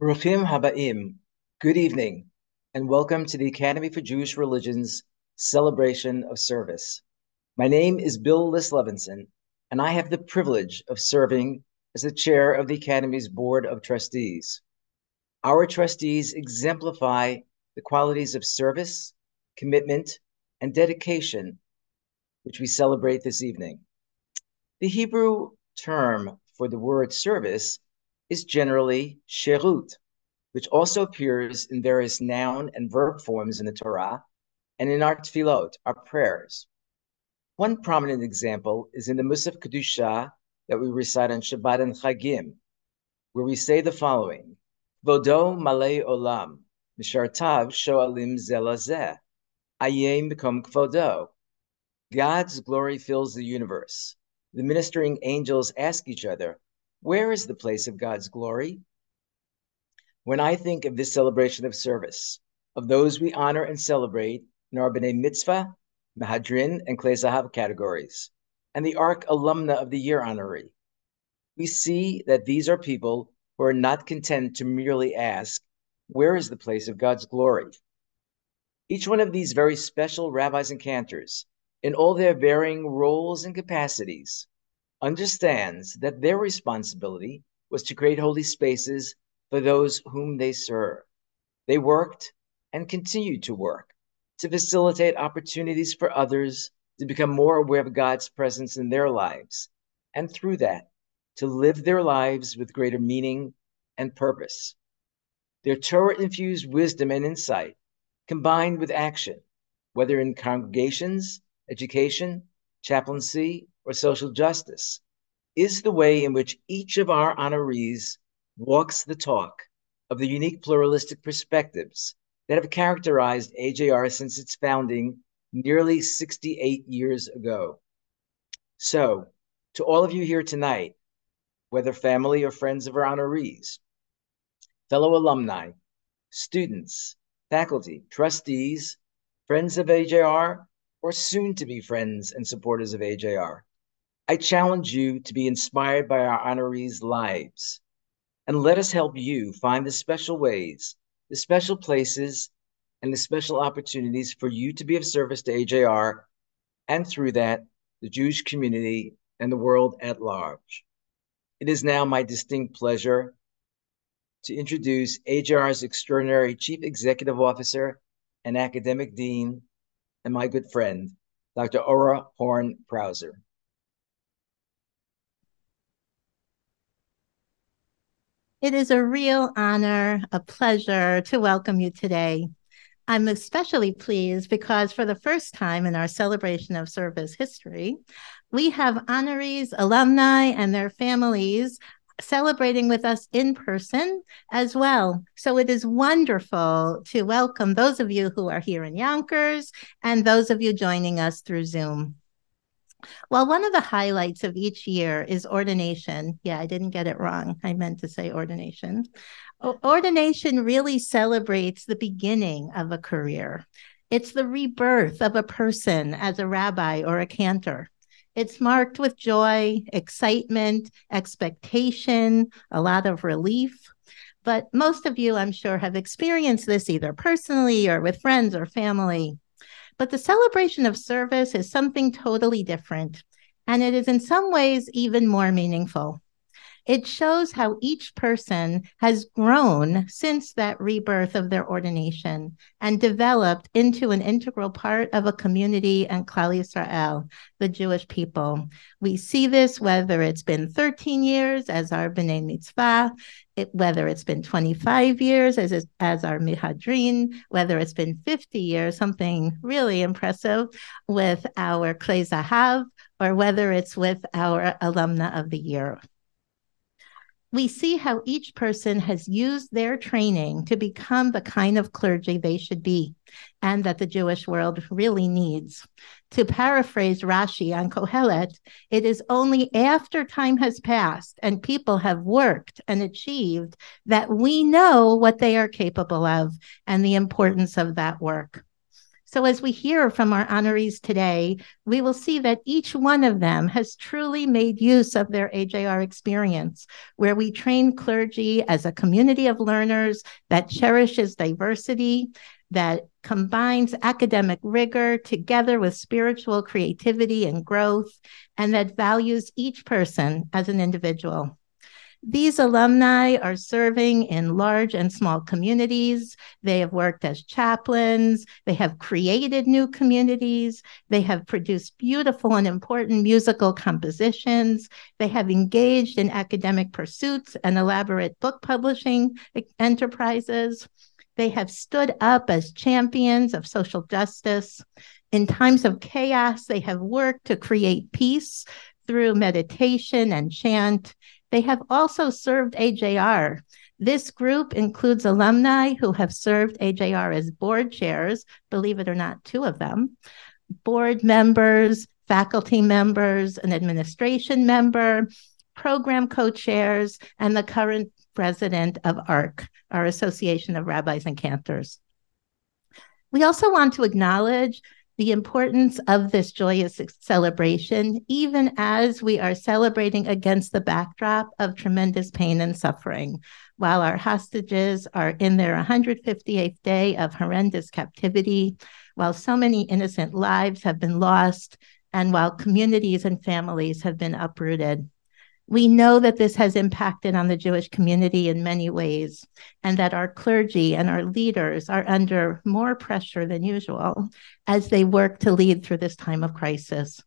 Ruchim Habaim, good evening, and welcome to the Academy for Jewish Religion's Celebration of Service. My name is Bill Liss-Levinson, and I have the privilege of serving as the chair of the Academy's Board of Trustees. Our trustees exemplify the qualities of service, commitment, and dedication, which we celebrate this evening. The Hebrew term for the word service is generally sherut, which also appears in various noun and verb forms in the Torah and in our tefillot, our prayers. One prominent example is in the Musaf Kedusha that we recite on Shabbat and Chagim, where we say the following: Vodo malei olam, mishartav shoalim zelazeh, ayem bekom kvodo. God's glory fills the universe. The ministering angels ask each other, where is the place of God's glory? When I think of this celebration of service, of those we honor and celebrate in our B'nai Mitzvah, Mehadrin, and Klei Zahav categories, and the ARC Alumna of the Year honoree, we see that these are people who are not content to merely ask, where is the place of God's glory? Each one of these very special rabbis and cantors, in all their varying roles and capacities, understands that their responsibility was to create holy spaces for those whom they serve. They worked and continue to work to facilitate opportunities for others to become more aware of God's presence in their lives, and through that, to live their lives with greater meaning and purpose. Their Torah-infused wisdom and insight, combined with action, whether in congregations, education, chaplaincy, or social justice, is the way in which each of our honorees walks the talk of the unique pluralistic perspectives that have characterized AJR since its founding nearly 68 years ago. So, to all of you here tonight, whether family or friends of our honorees, fellow alumni, students, faculty, trustees, friends of AJR, or soon-to-be friends and supporters of AJR, I challenge you to be inspired by our honorees' lives, and let us help you find the special ways, the special places, and the special opportunities for you to be of service to AJR, and through that, the Jewish community and the world at large. It is now my distinct pleasure to introduce AJR's extraordinary Chief Executive Officer and Academic Dean, and my good friend, Dr. Ora Horn-Prauser. It is a real honor, a pleasure to welcome you today. I'm especially pleased because for the first time in our celebration of service history, we have honorees, alumni, and their families celebrating with us in person as well. So it is wonderful to welcome those of you who are here in Yonkers and those of you joining us through Zoom. Well, one of the highlights of each year is ordination. Yeah, I didn't get it wrong. I meant to say ordination. Ordination really celebrates the beginning of a career. It's the rebirth of a person as a rabbi or a cantor. It's marked with joy, excitement, expectation, a lot of relief. But most of you, I'm sure, have experienced this either personally or with friends or family. But the celebration of service is something totally different, and it is in some ways even more meaningful. It shows how each person has grown since that rebirth of their ordination and developed into an integral part of a community and Klal Yisrael, the Jewish people. We see this whether it's been 13 years as our B'nai Mitzvah, whether it's been 25 years as our Mihadrin, whether it's been 50 years, something really impressive with our Klei Zahav, or whether it's with our Alumna of the Year. We see how each person has used their training to become the kind of clergy they should be and that the Jewish world really needs. To paraphrase Rashi on Kohelet, it is only after time has passed and people have worked and achieved that we know what they are capable of and the importance of that work. So as we hear from our honorees today, we will see that each one of them has truly made use of their AJR experience, where we train clergy as a community of learners that cherishes diversity, that combines academic rigor together with spiritual creativity and growth, and that values each person as an individual. These alumni are serving in large and small communities. They have worked as chaplains. They have created new communities. They have produced beautiful and important musical compositions. They have engaged in academic pursuits and elaborate book publishing enterprises. They have stood up as champions of social justice. In times of chaos, they have worked to create peace through meditation and chant. They have also served AJR. This group includes alumni who have served AJR as board chairs, believe it or not, 2 of them, board members, faculty members, an administration member, program co-chairs, and the current president of ARC, our Association of Rabbis and Cantors. We also want to acknowledge the importance of this joyous celebration, even as we are celebrating against the backdrop of tremendous pain and suffering, while our hostages are in their 158th day of horrendous captivity, while so many innocent lives have been lost, and while communities and families have been uprooted. We know that this has impacted on the Jewish community in many ways, and that our clergy and our leaders are under more pressure than usual as they work to lead through this time of crisis.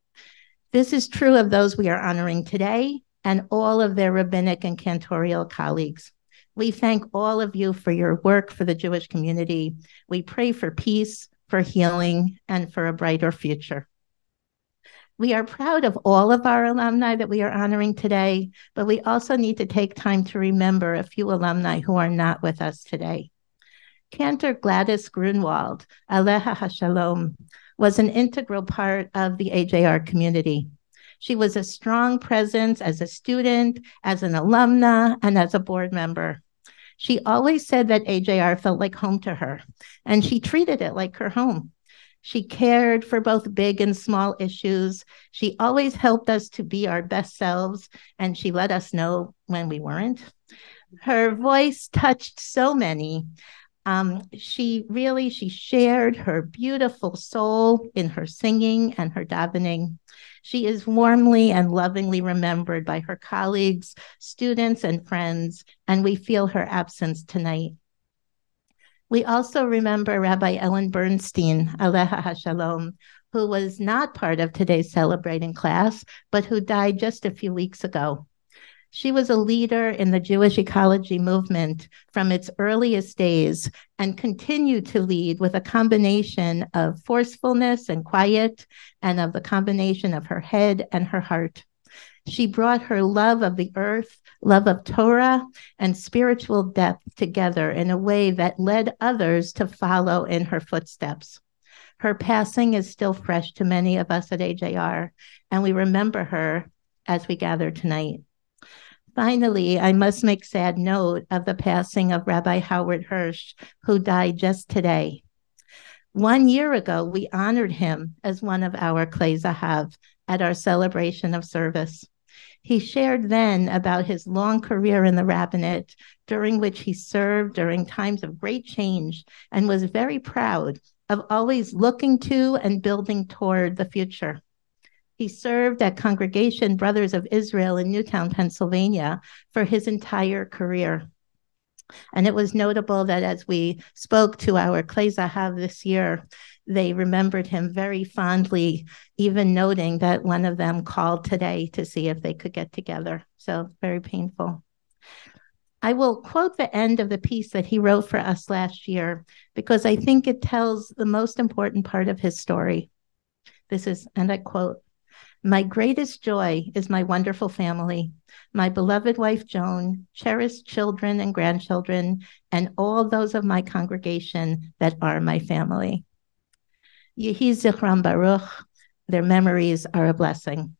This is true of those we are honoring today and all of their rabbinic and cantorial colleagues. We thank all of you for your work for the Jewish community. We pray for peace, for healing, and for a brighter future. We are proud of all of our alumni that we are honoring today, but we also need to take time to remember a few alumni who are not with us today. Cantor Gladys Grunwald, Aleha HaShalom, was an integral part of the AJR community. She was a strong presence as a student, as an alumna, and as a board member. She always said that AJR felt like home to her, and she treated it like her home. She cared for both big and small issues. She always helped us to be our best selves, and she let us know when we weren't. Her voice touched so many. She shared her beautiful soul in her singing and her davening. She is warmly and lovingly remembered by her colleagues, students, and friends, and we feel her absence tonight. We also remember Rabbi Ellen Bernstein, Aleha HaShalom, who was not part of today's celebrating class, but who died just a few weeks ago. She was a leader in the Jewish ecology movement from its earliest days and continued to lead with a combination of forcefulness and quiet, and of the combination of her head and her heart. She brought her love of the earth, love of Torah, and spiritual depth together in a way that led others to follow in her footsteps. Her passing is still fresh to many of us at AJR, and we remember her as we gather tonight. Finally, I must make sad note of the passing of Rabbi Howard Hirsch, who died just today. 1 year ago, we honored him as one of our Klei Zahav at our celebration of service. He shared then about his long career in the rabbinate, during which he served during times of great change, and was very proud of always looking to and building toward the future. He served at Congregation Brothers of Israel in Newtown, Pennsylvania, for his entire career. And it was notable that as we spoke to our Klei Zahav this year, they remembered him very fondly, even noting that one of them called today to see if they could get together. So very painful. I will quote the end of the piece that he wrote for us last year, because I think it tells the most important part of his story. This is, and I quote, "My greatest joy is my wonderful family, my beloved wife, Joan, cherished children and grandchildren, and all those of my congregation that are my family. Yehi Zichram Baruch, their memories are a blessing."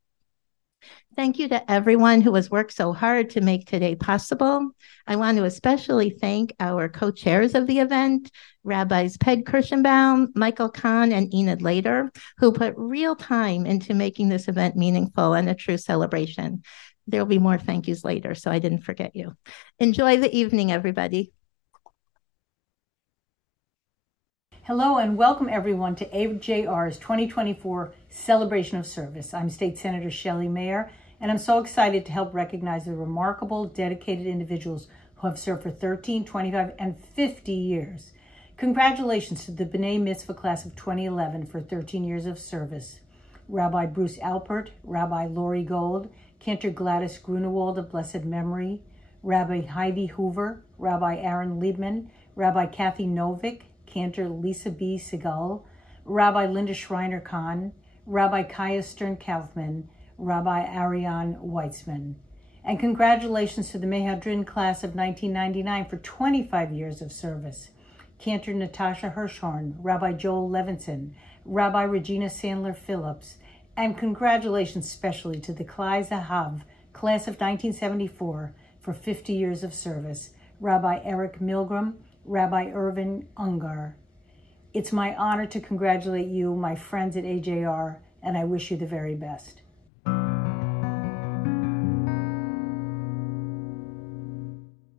Thank you to everyone who has worked so hard to make today possible. I want to especially thank our co-chairs of the event, Rabbis Peg Kirschenbaum, Michael Kahn, and Enid Lader, who put real time into making this event meaningful and a true celebration. There'll be more thank yous later, so I didn't forget you. Enjoy the evening, everybody. Hello and welcome everyone to AJR's 2024 Celebration of Service. I'm State Senator Shelley Mayer, and I'm so excited to help recognize the remarkable, dedicated individuals who have served for 13, 25, and 50 years. Congratulations to the B'nai Mitzvah class of 2011 for 13 years of service. Rabbi Bruce Alpert, Rabbi Lori Gold, Cantor Gladys Grunewald of blessed memory, Rabbi Heidi Hoover, Rabbi Aaron Liebman, Rabbi Kathy Novick, Cantor Lisa B. Segal, Rabbi Linda Schreiner-Kahn, Rabbi Kaya Stern-Kaufman, Rabbi Ariane Weitzman. And congratulations to the Mehadrin class of 1999 for 25 years of service. Cantor Natasha Hirschhorn, Rabbi Joel Levinson, Rabbi Regina Sandler-Phillips, and congratulations especially to the Klai Zahav class of 1974 for 50 years of service, Rabbi Eric Milgram, Rabbi Irvin Ungar. It's my honor to congratulate you, my friends at AJR, and I wish you the very best.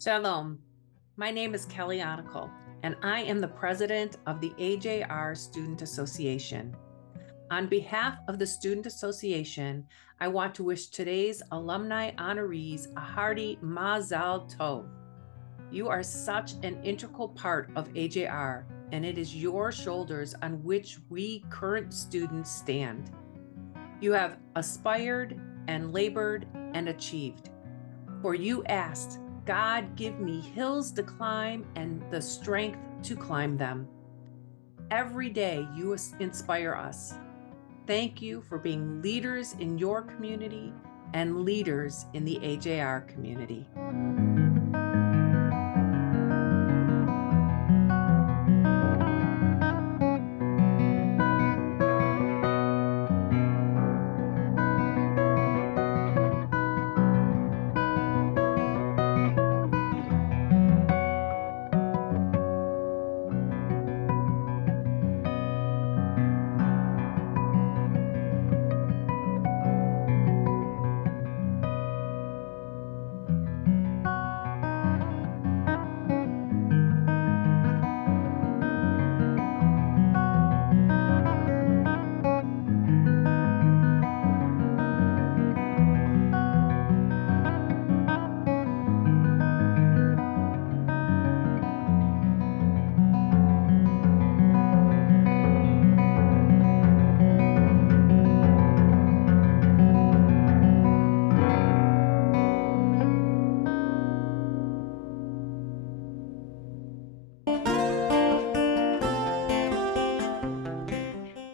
Shalom. My name is Kelly Onicle, and I am the president of the AJR Student Association. On behalf of the Student Association, I want to wish today's alumni honorees a hearty Mazal Tov. You are such an integral part of AJR, and it is your shoulders on which we current students stand. You have aspired and labored and achieved. For you asked, God, give me hills to climb and the strength to climb them. Every day you inspire us. Thank you for being leaders in your community and leaders in the AJR community.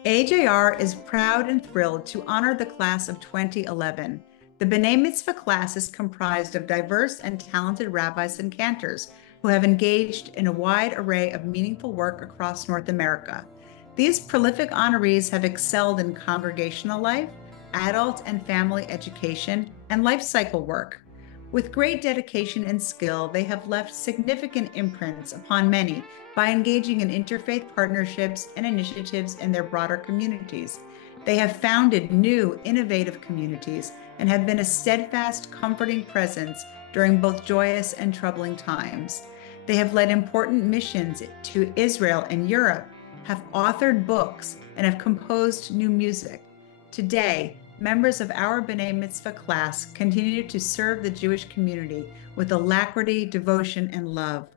AJR is proud and thrilled to honor the class of 2011. The B'nai Mitzvah class is comprised of diverse and talented rabbis and cantors who have engaged in a wide array of meaningful work across North America. These prolific honorees have excelled in congregational life, adult and family education, and life cycle work. With great dedication and skill, they have left significant imprints upon many by engaging in interfaith partnerships and initiatives in their broader communities. They have founded new, innovative communities and have been a steadfast, comforting presence during both joyous and troubling times. They have led important missions to Israel and Europe, have authored books, and have composed new music. Today, members of our B'nai Mitzvah class continue to serve the Jewish community with alacrity, devotion, and love.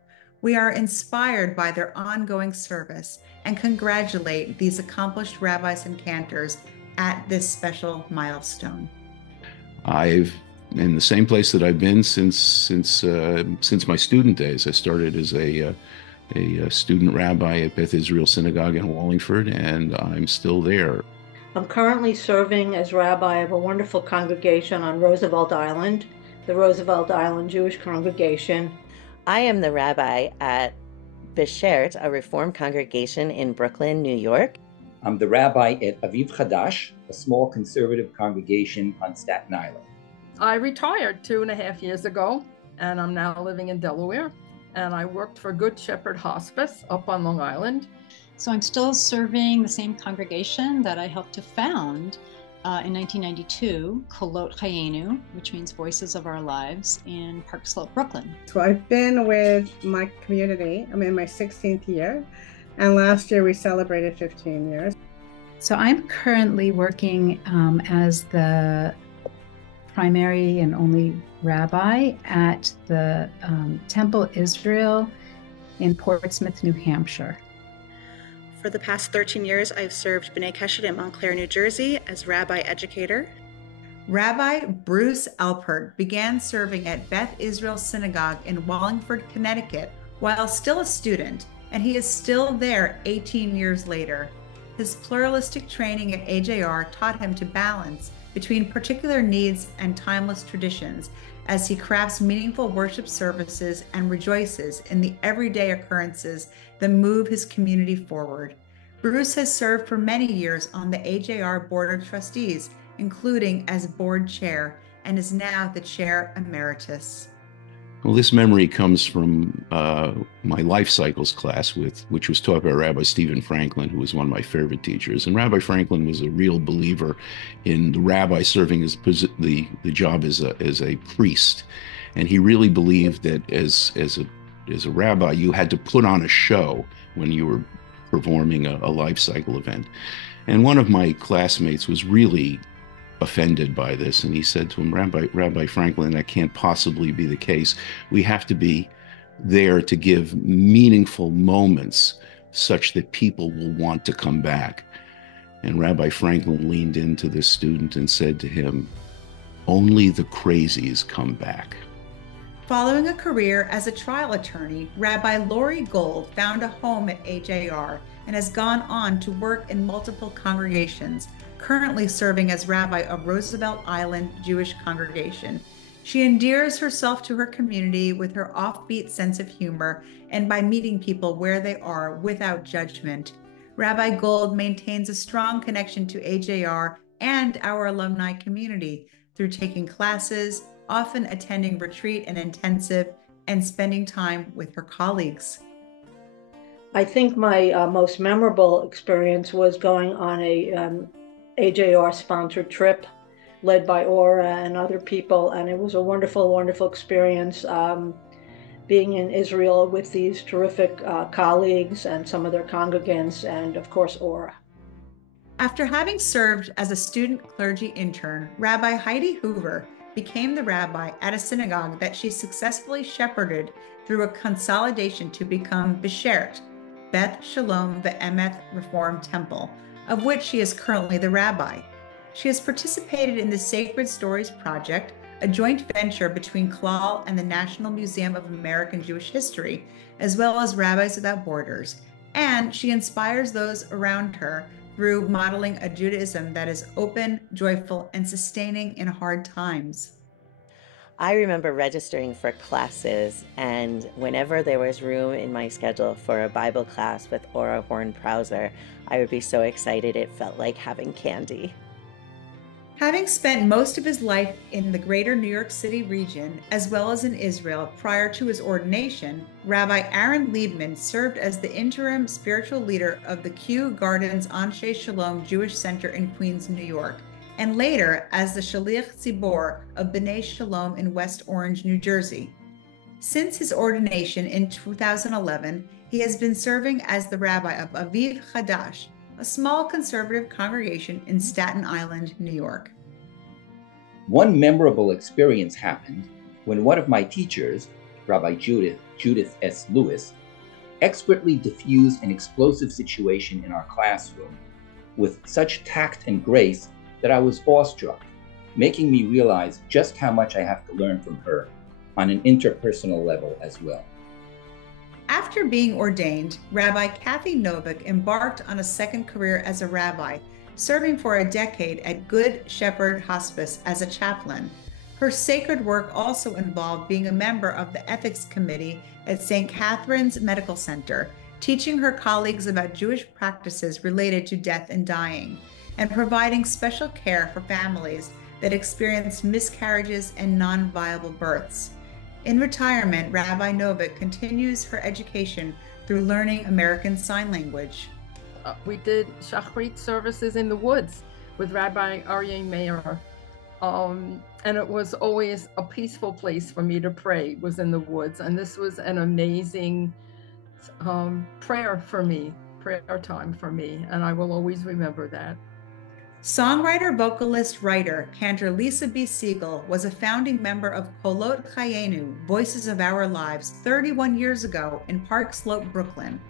We are inspired by their ongoing service and congratulate these accomplished rabbis and cantors at this special milestone. I've in the same place that I've been since my student days. I started as a student rabbi at Beth Israel Synagogue in Wallingford, and I'm still there. I'm currently serving as rabbi of a wonderful congregation on Roosevelt Island, the Roosevelt Island Jewish Congregation. I am the rabbi at Beshert, a Reformed congregation in Brooklyn, New York. I'm the rabbi at Aviv Chadash, a small conservative congregation on Staten Island. I retired 2.5 years ago, and I'm now living in Delaware. And I worked for Good Shepherd Hospice up on Long Island. So I'm still serving the same congregation that I helped to found in 1992, Kolot Chayenu, which means Voices of Our Lives, in Park Slope, Brooklyn. So I've been with my community. I'm in my 16th year, and last year we celebrated 15 years. So I'm currently working as the primary and only rabbi at the Temple Israel in Portsmouth, New Hampshire. For the past 13 years, I've served B'nai Keshet in Montclair, New Jersey as rabbi educator. Rabbi Bruce Alpert began serving at Beth Israel Synagogue in Wallingford, Connecticut, while still a student, and he is still there 18 years later. His pluralistic training at AJR taught him to balance between particular needs and timeless traditions as he crafts meaningful worship services and rejoices in the everyday occurrences that move his community forward. Bruce has served for many years on the AJR Board of Trustees, including as board chair, and is now the chair emeritus. Well, this memory comes from my life cycles class, which was taught by Rabbi Stephen Franklin, who was one of my favorite teachers. And Rabbi Franklin was a real believer in the rabbi serving as the job as a priest, and he really believed that as a rabbi, you had to put on a show when you were performing a life cycle event. And one of my classmates was really offended by this, and he said to him, Rabbi Franklin, that can't possibly be the case. We have to be there to give meaningful moments such that people will want to come back. And Rabbi Franklin leaned into this student and said to him, only the crazies come back. Following a career as a trial attorney, Rabbi Lori Gold found a home at AJR and has gone on to work in multiple congregations, currently serving as rabbi of Roosevelt Island Jewish congregation. She endears herself to her community with her offbeat sense of humor and by meeting people where they are without judgment. Rabbi Gold maintains a strong connection to AJR and our alumni community through taking classes, often attending retreat and intensive, and spending time with her colleagues. I think my most memorable experience was going on a AJR-sponsored trip led by Aura and other people, and it was a wonderful, wonderful experience being in Israel with these terrific colleagues and some of their congregants, and of course Aura. After having served as a student clergy intern, Rabbi Heidi Hoover became the rabbi at a synagogue that she successfully shepherded through a consolidation to become Beshert, Beth Shalom Ve'emet Reform Temple, of which she is currently the rabbi. She has participated in the Sacred Stories Project, a joint venture between Klal and the National Museum of American Jewish History, as well as Rabbis Without Borders, and she inspires those around her through modeling a Judaism that is open, joyful, and sustaining in hard times. I remember registering for classes, and whenever there was room in my schedule for a Bible class with Ora Horn-Prauser, I would be so excited it felt like having candy. Having spent most of his life in the greater New York City region, as well as in Israel prior to his ordination, Rabbi Aaron Liebman served as the interim spiritual leader of the Kew Gardens Anshe Shalom Jewish Center in Queens, New York, and later as the Shaliach Tzibor of B'nai Shalom in West Orange, New Jersey. Since his ordination in 2011, he has been serving as the rabbi of Aviv Chadash, a small conservative congregation in Staten Island, New York. One memorable experience happened when one of my teachers, Rabbi Judith S. Lewis, expertly diffused an explosive situation in our classroom with such tact and grace that I was awestruck, making me realize just how much I have to learn from her on an interpersonal level as well. After being ordained, Rabbi Kathy Novick embarked on a second career as a rabbi, serving for a decade at Good Shepherd Hospice as a chaplain. Her sacred work also involved being a member of the ethics committee at St. Catherine's Medical Center, teaching her colleagues about Jewish practices related to death and dying, and providing special care for families that experienced miscarriages and non-viable births. In retirement, Rabbi Novik continues her education through learning American Sign Language. We did Shachrit services in the woods with Rabbi Aryeh Meir. And it was always a peaceful place for me to pray, was in the woods. And this was an amazing prayer time for me. And I will always remember that. Songwriter, vocalist, writer, cantor Lisa B. Siegel was a founding member of Kolot Chayenu, Voices of Our Lives, 31 years ago in Park Slope, Brooklyn.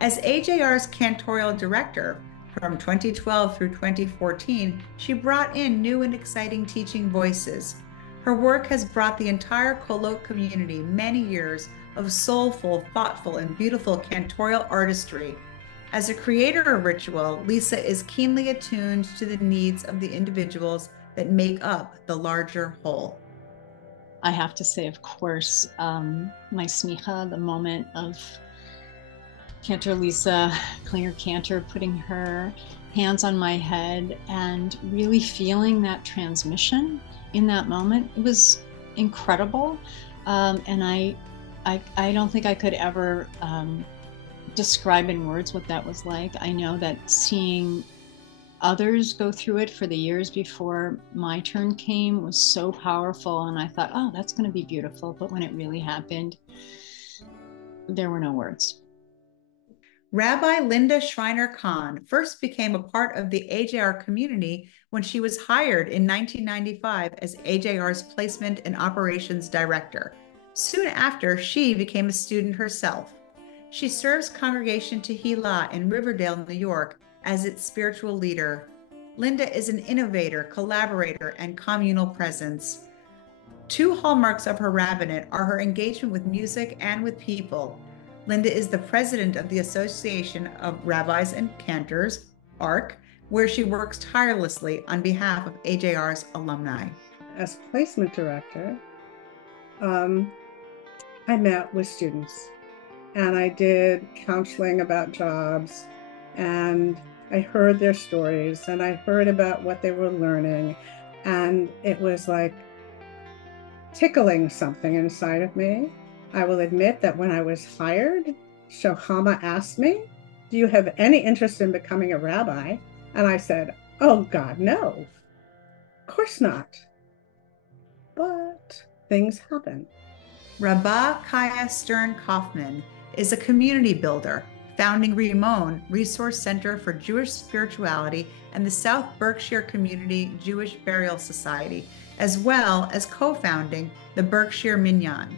As AJR's cantorial director, from 2012 through 2014, she brought in new and exciting teaching voices. Her work has brought the entire Kolot community many years of soulful, thoughtful, and beautiful cantorial artistry. As a creator of ritual, Lisa is keenly attuned to the needs of the individuals that make up the larger whole. I have to say, of course, my smicha, the moment of Cantor Lisa, Klinger Cantor, putting her hands on my head and really feeling that transmission in that moment. It was incredible. And I don't think I could ever describe in words what that was like. I know that seeing others go through it for the years before my turn came was so powerful. And I thought, oh, that's going to be beautiful. But when it really happened, there were no words. Rabbi Linda Schreiner-Kahn first became a part of the AJR community when she was hired in 1995 as AJR's Placement and Operations Director. Soon after, she became a student herself. She serves Congregation Tehillah in Riverdale, New York, as its spiritual leader. Linda is an innovator, collaborator, and communal presence. Two hallmarks of her rabbinate are her engagement with music and with people. Linda is the president of the Association of Rabbis and Cantors, ARC, where she works tirelessly on behalf of AJR's alumni. As placement director, I met with students and I did counseling about jobs, and I heard their stories and I heard about what they were learning, and it was like tickling something inside of me. I will admit that when I was hired, Shohama asked me, do you have any interest in becoming a rabbi? And I said, oh God, no, of course not. But things happen. Rabbah Kaya Stern Kaufman is a community builder, founding Rimon Resource Center for Jewish Spirituality and the South Berkshire Community Jewish Burial Society, as well as co-founding the Berkshire Minyan.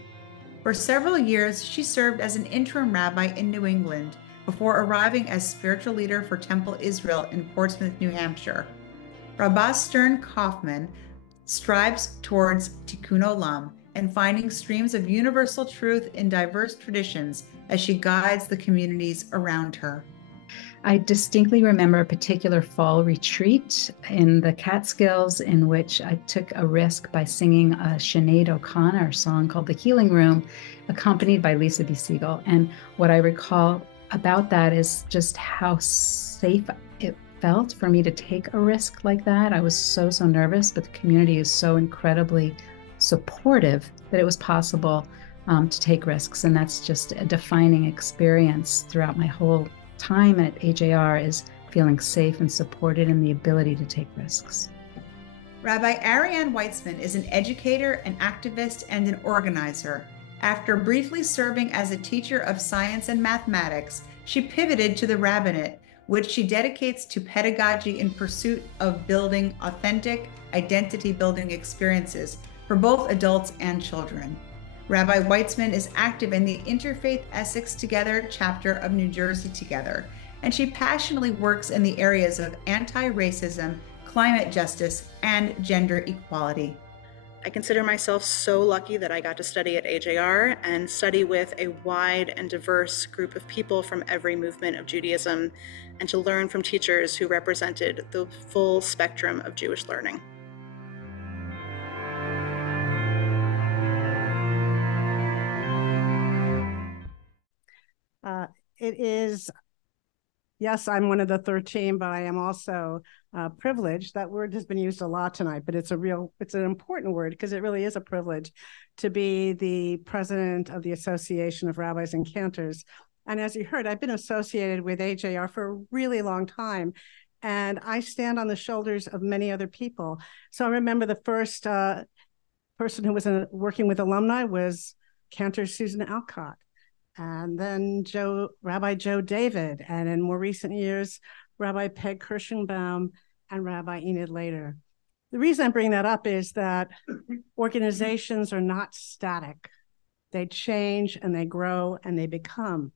For several years, she served as an interim rabbi in New England before arriving as spiritual leader for Temple Israel in Portsmouth, New Hampshire. Rabbah Stern Kaufman strives towards tikkun olam and finding streams of universal truth in diverse traditions as she guides the communities around her. I distinctly remember a particular fall retreat in the Catskills in which I took a risk by singing a Sinead O'Connor song called The Healing Room, accompanied by Lisa B. Siegel. And what I recall about that is just how safe it felt for me to take a risk like that. I was so nervous, but the community is so incredibly supportive that it was possible to take risks. And that's just a defining experience throughout my whole time at AJR, is feeling safe and supported in the ability to take risks. Rabbi Ariane Weitzman is an educator, an activist, and an organizer. After briefly serving as a teacher of science and mathematics, she pivoted to the rabbinate, which she dedicates to pedagogy in pursuit of building authentic, identity-building experiences for both adults and children. Rabbi Weitzman is active in the Interfaith Essex Together chapter of New Jersey Together, and she passionately works in the areas of anti-racism, climate justice, and gender equality. I consider myself so lucky that I got to study at AJR and study with a wide and diverse group of people from every movement of Judaism, and to learn from teachers who represented the full spectrum of Jewish learning. It is yes, I'm one of the 13, but I am also privileged. That word has been used a lot tonight, but it's an important word because it really is a privilege to be the president of the Association of Rabbis and Cantors. And as you heard, I've been associated with AJR for a really long time, and I stand on the shoulders of many other people. So I remember the first person who was working with alumni was Cantor Susan Alcott, and then Rabbi Joe David, and in more recent years, Rabbi Peg Kirschenbaum and Rabbi Enid Later. The reason I bring that up is that organizations are not static. They change and they grow and they become.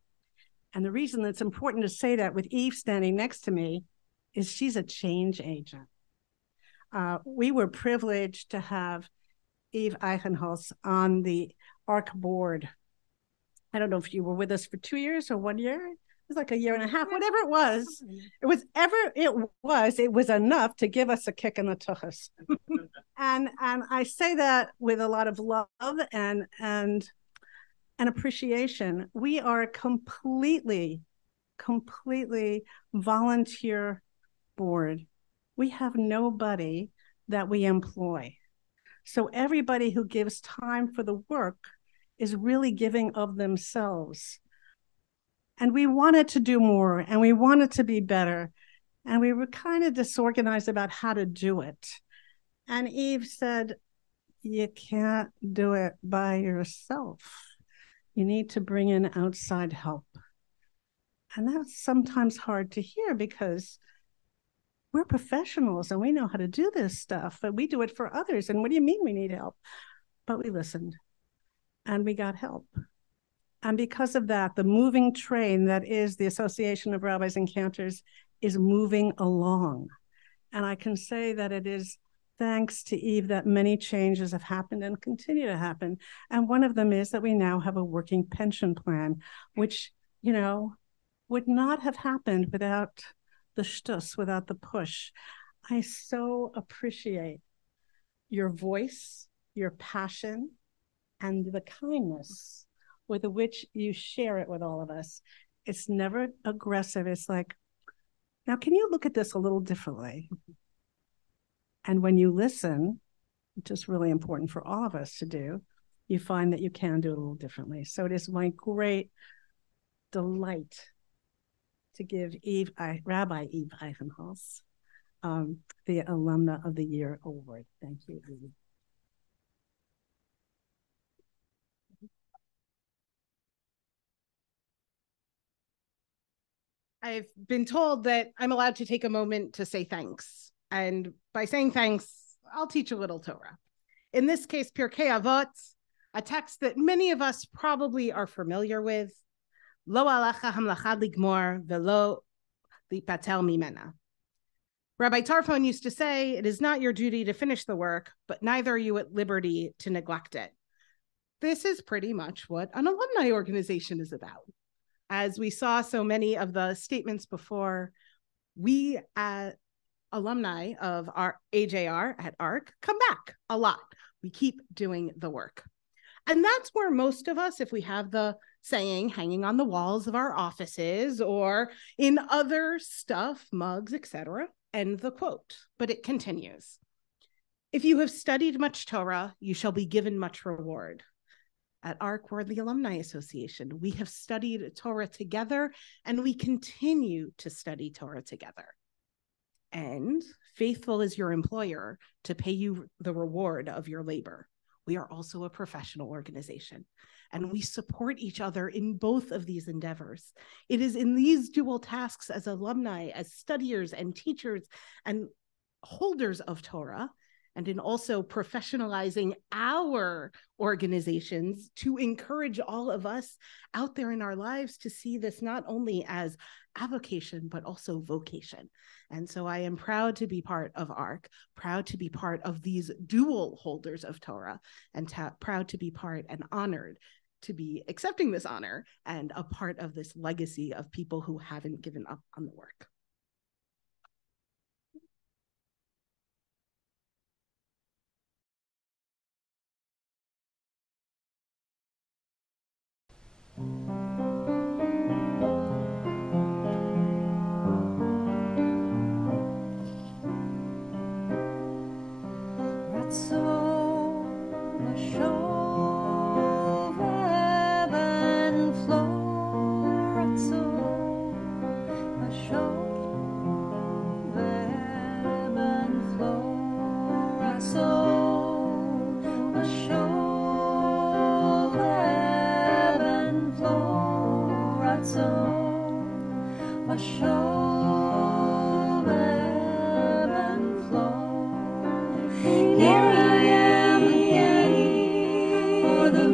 And the reason that's important to say that with Eve standing next to me is she's a change agent. We were privileged to have Eve Eichenholz on the ARC board. I don't know if you were with us for 2 years or 1 year. It was like a year and a half, whatever it was. It was enough to give us a kick in the tuchus. and I say that with a lot of love and appreciation. We are a completely volunteer board. We have nobody that we employ. So everybody who gives time for the work is really giving of themselves. And we wanted to do more, and we wanted to be better, and we were kind of disorganized about how to do it. And Eve said, you can't do it by yourself. You need to bring in outside help. And that's sometimes hard to hear because we're professionals and we know how to do this stuff, but we do it for others. And what do you mean we need help? But we listened and we got help. And because of that, the moving train that is the Association of Rabbis and Cantors is moving along. And I can say that it is thanks to Eve that many changes have happened and continue to happen. And one of them is that we now have a working pension plan, which, would not have happened without the shtus, without the push. I so appreciate your voice, your passion, and the kindness with which you share it with all of us. It's never aggressive. It's like, now can you look at this a little differently? And when you listen, which is really important for all of us to do, you find that you can do it a little differently. So it is my great delight to give Rabbi Eve Eichenholz the Alumna of the Year Award. Thank you, Eve. I've been told that I'm allowed to take a moment to say thanks. And by saying thanks, I'll teach a little Torah. In this case, Pirkei Avot, a text that many of us probably are familiar with. Lo alacha hamlacha ligmor velo lipatel mimena. Rabbi Tarfon used to say, it is not your duty to finish the work, but neither are you at liberty to neglect it. This is pretty much what an alumni organization is about. As we saw so many of the statements before, we alumni of our AJR at ARC come back a lot. We keep doing the work. And that's where most of us, if we have the saying hanging on the walls of our offices or in other stuff, mugs, etc., end the quote. But it continues. If you have studied much Torah, you shall be given much reward. At ARC, we're the Alumni Association. We have studied Torah together, and we continue to study Torah together. And faithful is your employer to pay you the reward of your labor. We are also a professional organization, and we support each other in both of these endeavors. It is in these dual tasks as alumni, as studiers and teachers and holders of Torah, and in also professionalizing our organizations to encourage all of us out there in our lives to see this not only as avocation, but also vocation. And so I am proud to be part of ARC, proud to be part of these dual holders of Torah, and proud to be part and honored to be accepting this honor and a part of this legacy of people who haven't given up on the work.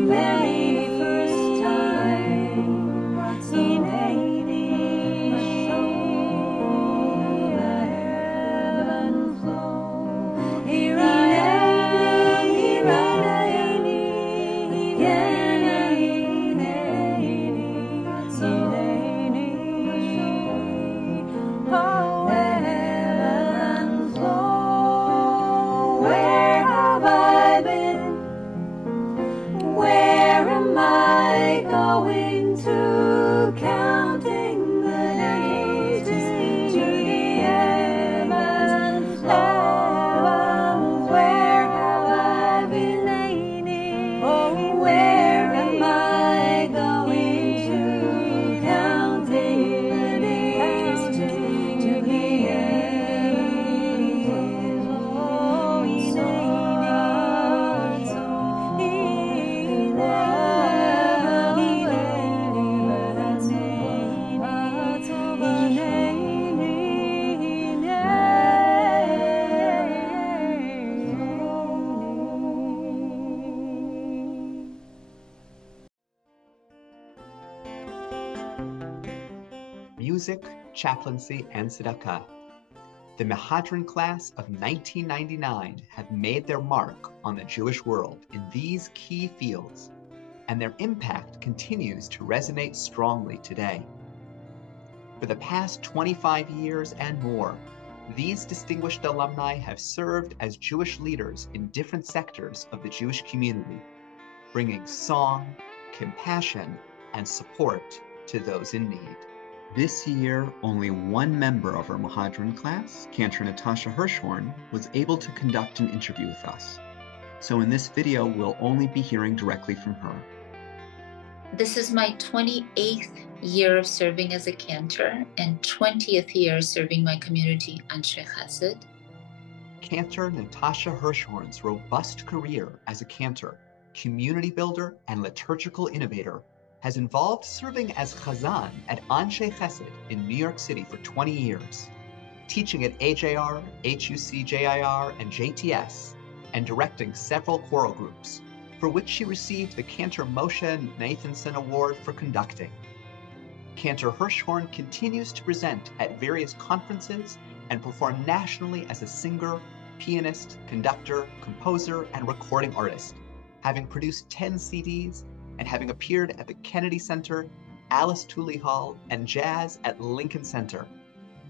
very first time in Haiti, show the heaven flow. Here I am, here I am, again in Haiti, oh, heaven flow. Where have I been? Where am I going to? Counting the days to the heaven flow. Where have I been? Oh, where am I going to? Counting the days to the heaven flow. Music, chaplaincy, and tzedakah. The Mehadrin class of 1999 have made their mark on the Jewish world in these key fields, and their impact continues to resonate strongly today. For the past 25 years and more, these distinguished alumni have served as Jewish leaders in different sectors of the Jewish community, bringing song, compassion, and support to those in need. This year, only one member of our Mehadrin class, Cantor Natasha Hirschhorn, was able to conduct an interview with us. So in this video, we'll only be hearing directly from her. This is my 28th year of serving as a cantor and 20th year serving my community Anshe Chesed. Cantor Natasha Hirschhorn's robust career as a cantor, community builder, and liturgical innovator has involved serving as Chazan at Anshe Chesed in New York City for 20 years, teaching at AJR, HUC-JIR, and JTS, and directing several choral groups, for which she received the Cantor Moshe Nathanson Award for conducting. Cantor Hirschhorn continues to present at various conferences and perform nationally as a singer, pianist, conductor, composer, and recording artist, having produced 10 CDs and having appeared at the Kennedy Center, Alice Tooley Hall, and Jazz at Lincoln Center.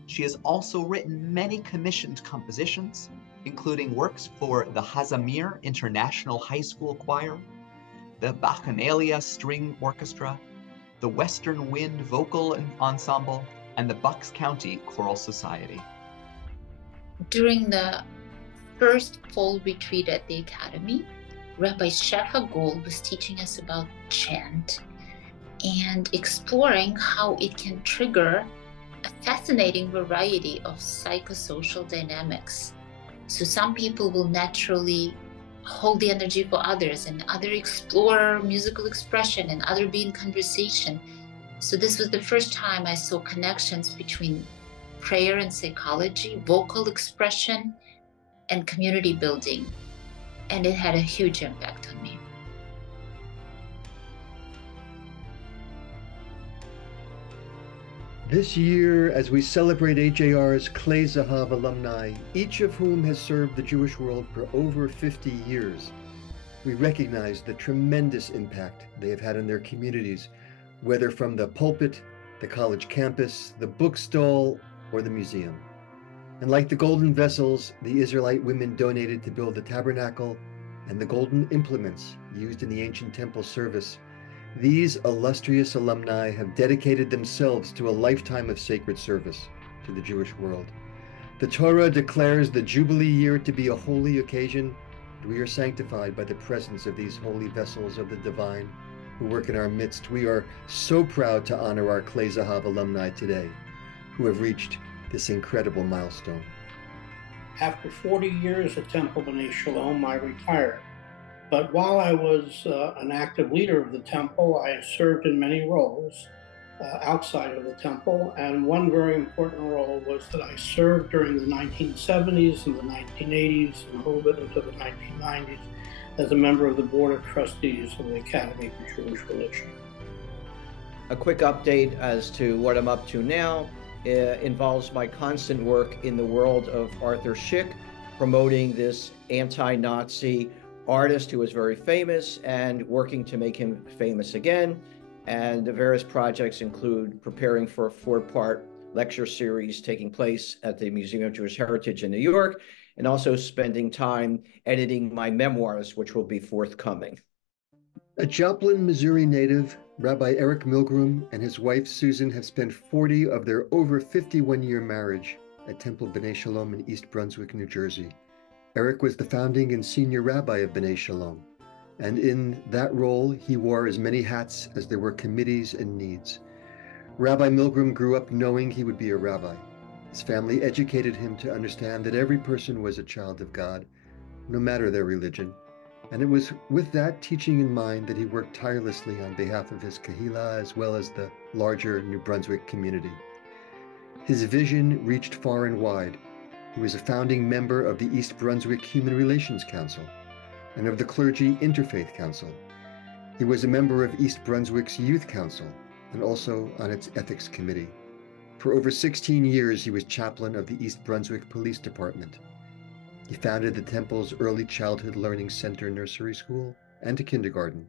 She has also written many commissioned compositions, including works for the Hazamir International High School Choir, the Bacchanalia String Orchestra, the Western Wind Vocal Ensemble, and the Bucks County Choral Society. During the first fall retreat at the Academy, Rabbi Sher Hagol was teaching us about chant and exploring how it can trigger a fascinating variety of psychosocial dynamics. So some people will naturally hold the energy for others, and others explore musical expression, and others be in conversation. So this was the first time I saw connections between prayer and psychology, vocal expression, and community building. And it had a huge impact on me. This year, as we celebrate AJR's Klei Zahav alumni, each of whom has served the Jewish world for over 50 years, we recognize the tremendous impact they have had on their communities, whether from the pulpit, the college campus, the bookstall, or the museum. And like the golden vessels the Israelite women donated to build the tabernacle and the golden implements used in the ancient temple service, these illustrious alumni have dedicated themselves to a lifetime of sacred service to the Jewish world. The Torah declares the Jubilee year to be a holy occasion, and we are sanctified by the presence of these holy vessels of the divine who work in our midst. We are so proud to honor our Klei Zahav alumni today, who have reached this incredible milestone. After 40 years at Temple B'nai Shalom, I retired. But while I was an active leader of the temple, I served in many roles outside of the temple. And one very important role was that I served during the 1970s and the 1980s and a little bit into the 1990s as a member of the Board of Trustees of the Academy for Jewish Religion. A quick update as to what I'm up to now involves my constant work in the world of Arthur Szyk, promoting this anti-Nazi artist who was very famous and working to make him famous again. And the various projects include preparing for a 4-part lecture series taking place at the Museum of Jewish Heritage in New York, and also spending time editing my memoirs, which will be forthcoming. A Joplin, Missouri native, Rabbi Eric Milgram and his wife Susan have spent 40 of their over 51-year marriage at Temple B'nai Shalom in East Brunswick, New Jersey. Eric was the founding and senior rabbi of B'nai Shalom, and in that role he wore as many hats as there were committees and needs. Rabbi Milgram grew up knowing he would be a rabbi. His family educated him to understand that every person was a child of God, no matter their religion. And it was with that teaching in mind that he worked tirelessly on behalf of his kahila as well as the larger New Brunswick community. His vision reached far and wide. He was a founding member of the East Brunswick Human Relations Council and of the Clergy Interfaith Council. He was a member of East Brunswick's Youth Council and also on its Ethics Committee. For over 16 years, he was chaplain of the East Brunswick Police Department. He founded the Temple's Early Childhood Learning Center Nursery School and a kindergarten,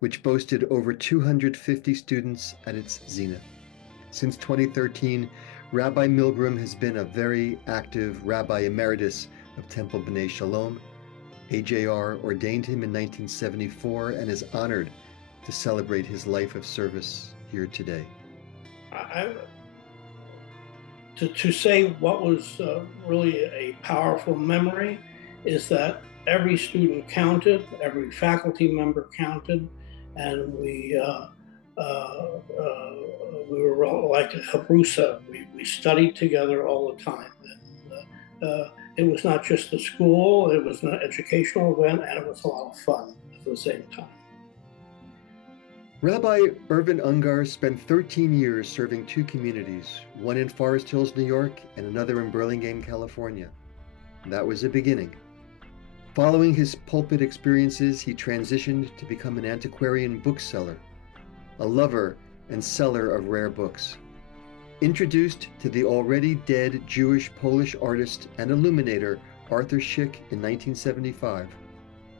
which boasted over 250 students at its zenith. Since 2013, Rabbi Milgram has been a very active Rabbi Emeritus of Temple B'nai Shalom. AJR ordained him in 1974 and is honored to celebrate his life of service here today. To say what was really a powerful memory is that every student counted, every faculty member counted, and we were all like a habrusa. We studied together all the time. And, it was not just a school, it was an educational event, and it was a lot of fun at the same time. Rabbi Irvin Ungar spent 13 years serving 2 communities, one in Forest Hills, New York, and another in Burlingame, California. That was the beginning. Following his pulpit experiences, he transitioned to become an antiquarian bookseller, a lover and seller of rare books. Introduced to the already dead Jewish Polish artist and illuminator Arthur Szyk in 1975,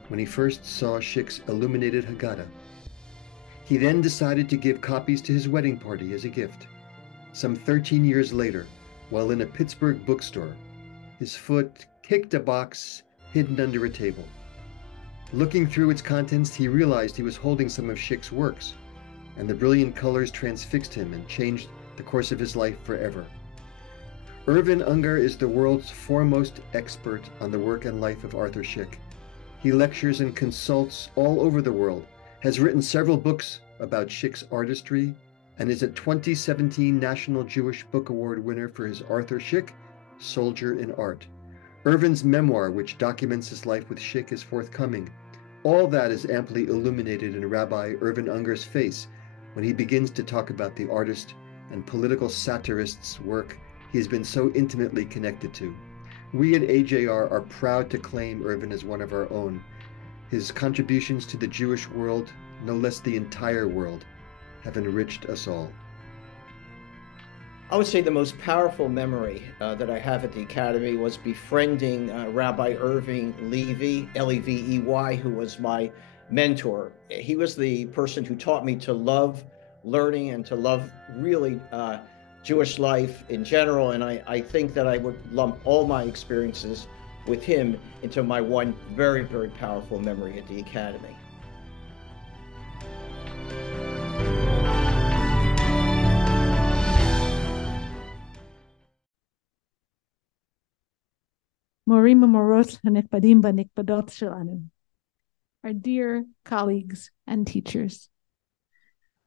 when he first saw Szyk's illuminated Haggadah. He then decided to give copies to his wedding party as a gift. Some 13 years later, while in a Pittsburgh bookstore, his foot kicked a box hidden under a table. Looking through its contents, he realized he was holding some of Szyk's works, and the brilliant colors transfixed him and changed the course of his life forever. Irvin Ungar is the world's foremost expert on the work and life of Arthur Szyk. He lectures and consults all over the world, has written several books about Szyk's artistry, and is a 2017 National Jewish Book Award winner for his Arthur Szyk, Soldier in Art. Irvin's memoir, which documents his life with Szyk, is forthcoming. All that is amply illuminated in Rabbi Irvin Ungar's face when he begins to talk about the artist and political satirist's work he has been so intimately connected to. We at AJR are proud to claim Irvin as one of our own. His contributions to the Jewish world, no less the entire world, have enriched us all. I would say the most powerful memory that I have at the Academy was befriending Rabbi Irving Levy, L-E-V-E-Y, who was my mentor. He was the person who taught me to love learning and to love really Jewish life in general. And I think that I would lump all my experiences with him into my one very, very powerful memory at the Academy. Morim umorot hanekbadim banekbadot shelanu. Our dear colleagues and teachers,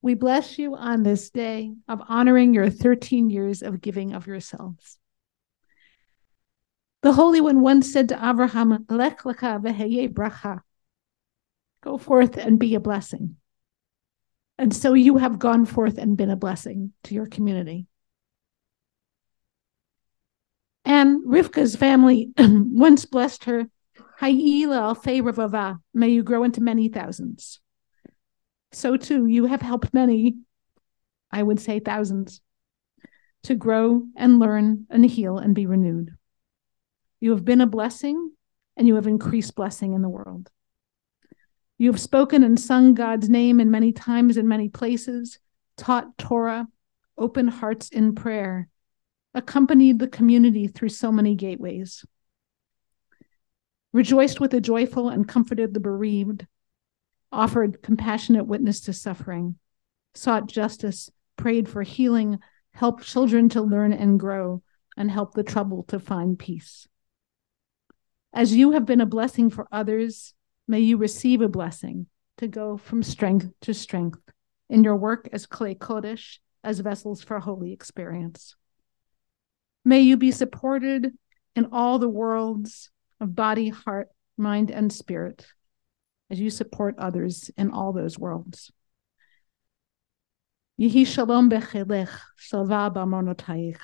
we bless you on this day of honoring your 13 years of giving of yourselves. The Holy One once said to Abraham, Lech lecha veheye bracha. Go forth and be a blessing. And so you have gone forth and been a blessing to your community. And Rivka's family once blessed her Hayila alfei revava, may you grow into many thousands. So too, you have helped many, I would say thousands, to grow and learn and heal and be renewed. You have been a blessing, and you have increased blessing in the world. You have spoken and sung God's name in many times in many places, taught Torah, opened hearts in prayer, accompanied the community through so many gateways, rejoiced with the joyful and comforted the bereaved, offered compassionate witness to suffering, sought justice, prayed for healing, helped children to learn and grow, and helped the troubled to find peace. As you have been a blessing for others, may you receive a blessing to go from strength to strength in your work as Klei Kodesh, as vessels for holy experience. May you be supported in all the worlds of body, heart, mind, and spirit, as you support others in all those worlds. Yehi shalom bechelech, shalva b'amonotayich.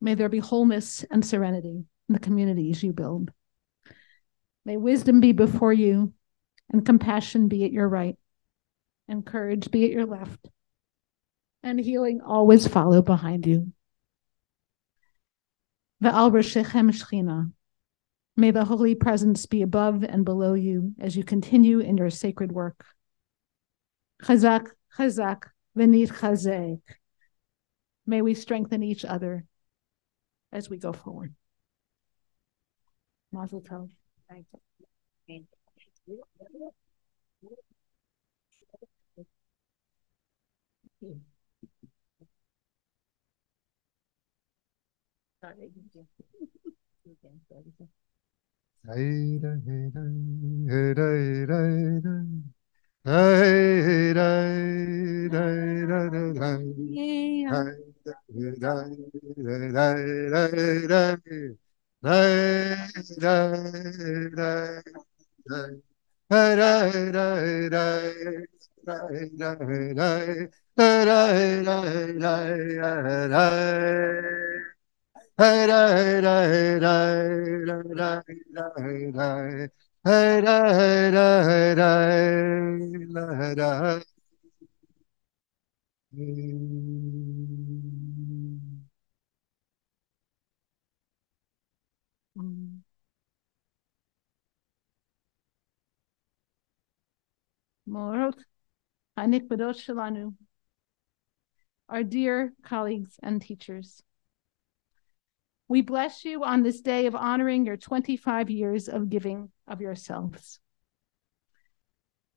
May there be wholeness and serenity in the communities you build. May wisdom be before you, and compassion be at your right, and courage be at your left, and healing always follow behind you. Ve'al reshechem shechina. May the Holy Presence be above and below you as you continue in your sacred work. Chazak, chazak, v'nit chazek. May we strengthen each other as we go forward. Mazel tov. Thank you. Morot, hanikbadot shalanu. Our dear colleagues and teachers, we bless you on this day of honoring your 25 years of giving of yourselves.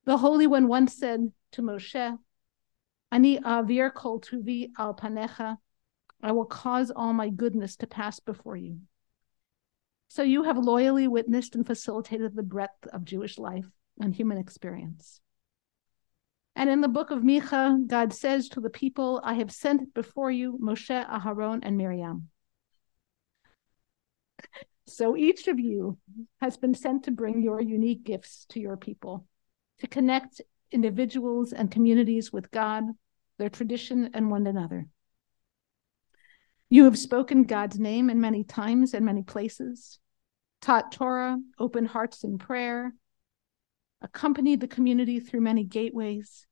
The Holy One once said to Moshe, Ani avir kol tuvi al panecha, I will cause all my goodness to pass before you. So you have loyally witnessed and facilitated the breadth of Jewish life and human experience. And in the book of Micha, God says to the people, I have sent before you Moshe, Aharon, and Miriam. So each of you has been sent to bring your unique gifts to your people, to connect individuals and communities with God, their tradition, and one another. You have spoken God's name in many times and many places, taught Torah, opened hearts in prayer, accompanied the community through many gateways,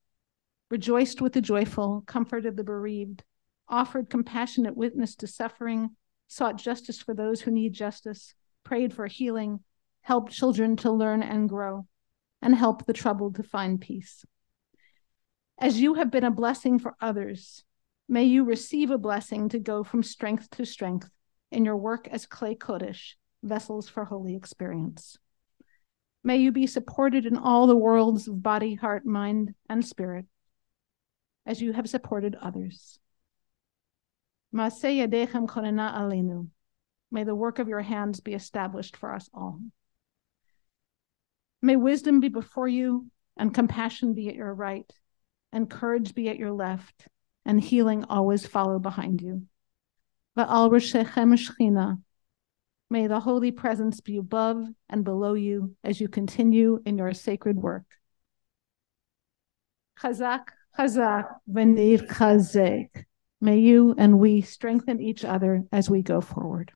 rejoiced with the joyful, comforted the bereaved, offered compassionate witness to suffering, sought justice for those who need justice, prayed for healing, helped children to learn and grow, and helped the troubled to find peace. As you have been a blessing for others, may you receive a blessing to go from strength to strength in your work as Klei Kodesh, vessels for holy experience. May you be supported in all the worlds of body, heart, mind, and spirit, as you have supported others. Maaseh yadechem chonena aleinu. May the work of your hands be established for us all. May wisdom be before you, and compassion be at your right, and courage be at your left, and healing always follow behind you. Va'al reshechem shechina. May the Holy Presence be above and below you as you continue in your sacred work. Chazak, chazak, v'nir chazek. May you and we strengthen each other as we go forward.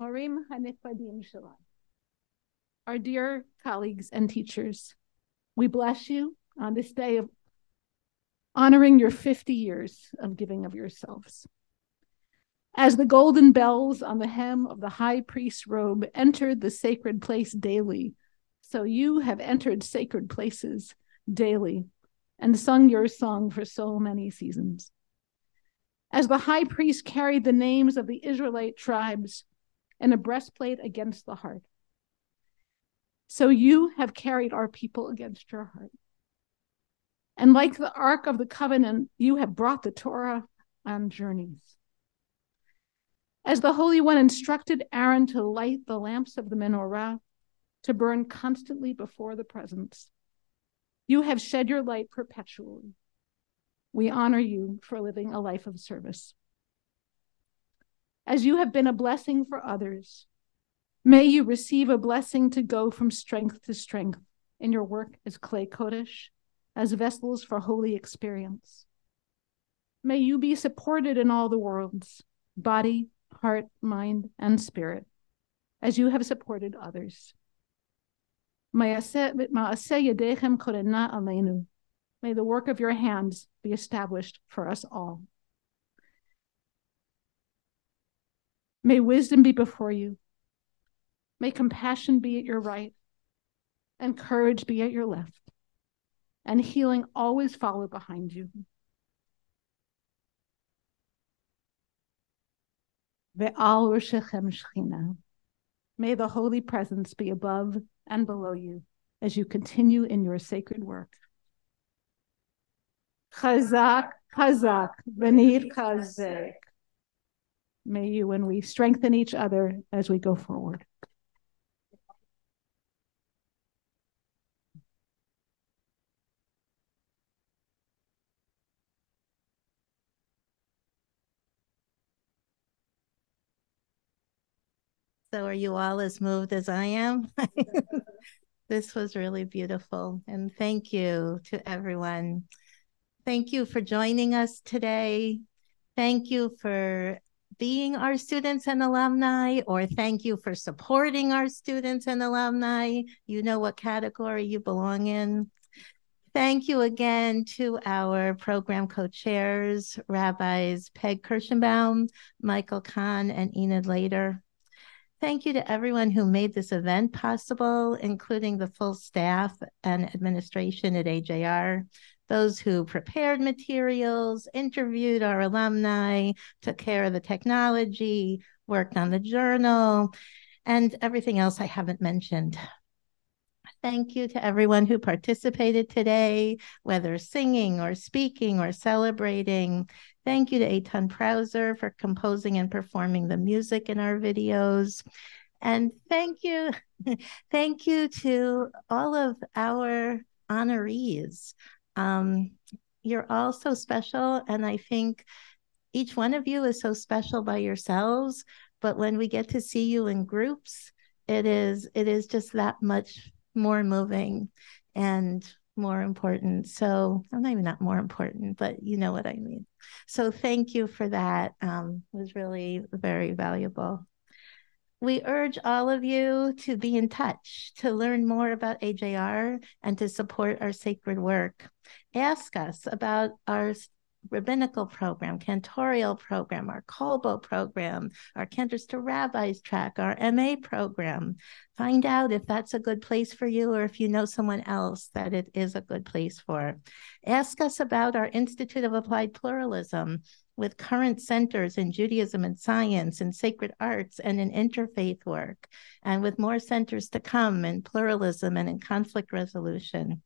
Morim hanifbadim shalom. Our dear colleagues and teachers, we bless you on this day of honoring your 50 years of giving of yourselves. As the golden bells on the hem of the high priest's robe entered the sacred place daily, so you have entered sacred places daily and sung your song for so many seasons. As the high priest carried the names of the Israelite tribes in a breastplate against the heart, so you have carried our people against your heart. And like the Ark of the Covenant, you have brought the Torah on journeys. As the Holy One instructed Aaron to light the lamps of the menorah to burn constantly before the presence, you have shed your light perpetually. We honor you for living a life of service. As you have been a blessing for others, may you receive a blessing to go from strength to strength in your work as clay kodesh, as vessels for holy experience. May you be supported in all the worlds, body, heart, mind, and spirit, as you have supported others. May the work of your hands be established for us all. May wisdom be before you. May compassion be at your right, and courage be at your left, and healing always follow behind you. Ve'al Roshechem Shechina. May the holy presence be above and below you as you continue in your sacred work. Chazak, chazak, v'nir chazek. May you and we strengthen each other as we go forward. So are you all as moved as I am? This was really beautiful. And thank you to everyone. Thank you for joining us today. Thank you for being our students and alumni, or thank you for supporting our students and alumni. You know what category you belong in. Thank you again to our program co-chairs, Rabbis Peg Kirschenbaum, Michael Kahn, and Enid Lader. Thank you to everyone who made this event possible, including the full staff and administration at AJR, those who prepared materials, interviewed our alumni, took care of the technology, worked on the journal, and everything else I haven't mentioned. Thank you to everyone who participated today, whether singing or speaking or celebrating. Thank you to Eitan Prauser for composing and performing the music in our videos. And thank you to all of our honorees. You're all so special, and I think each one of you is so special by yourselves, but when we get to see you in groups, it is just that much more moving and more important. So maybe not more important, but you know what I mean. So thank you for that. It was really very valuable. We urge all of you to be in touch, to learn more about AJR and to support our sacred work. Ask us about our rabbinical program, cantorial program, our Kolbo program, our Cantors to Rabbis track, our MA program. Find out if that's a good place for you or if you know someone else that it is a good place for. Ask us about our Institute of Applied Pluralism with current centers in Judaism and science and sacred arts and in interfaith work, and with more centers to come in pluralism and in conflict resolution.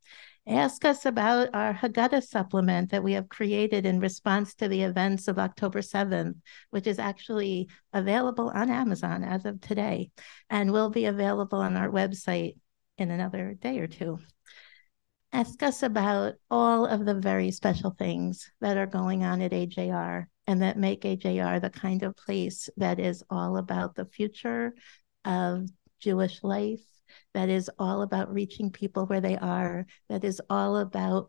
Ask us about our Haggadah supplement that we have created in response to the events of October 7th, which is actually available on Amazon as of today and will be available on our website in another day or two. Ask us about all of the very special things that are going on at AJR and that make AJR the kind of place that is all about the future of Jewish life, that is all about reaching people where they are, that is all about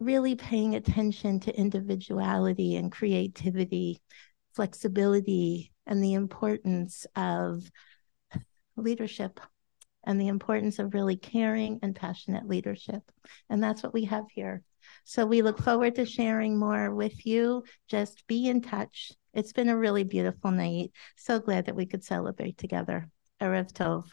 really paying attention to individuality and creativity, flexibility, and the importance of leadership and the importance of really caring and passionate leadership. And that's what we have here. So we look forward to sharing more with you. Just be in touch. It's been a really beautiful night. So glad that we could celebrate together. Erev Tov.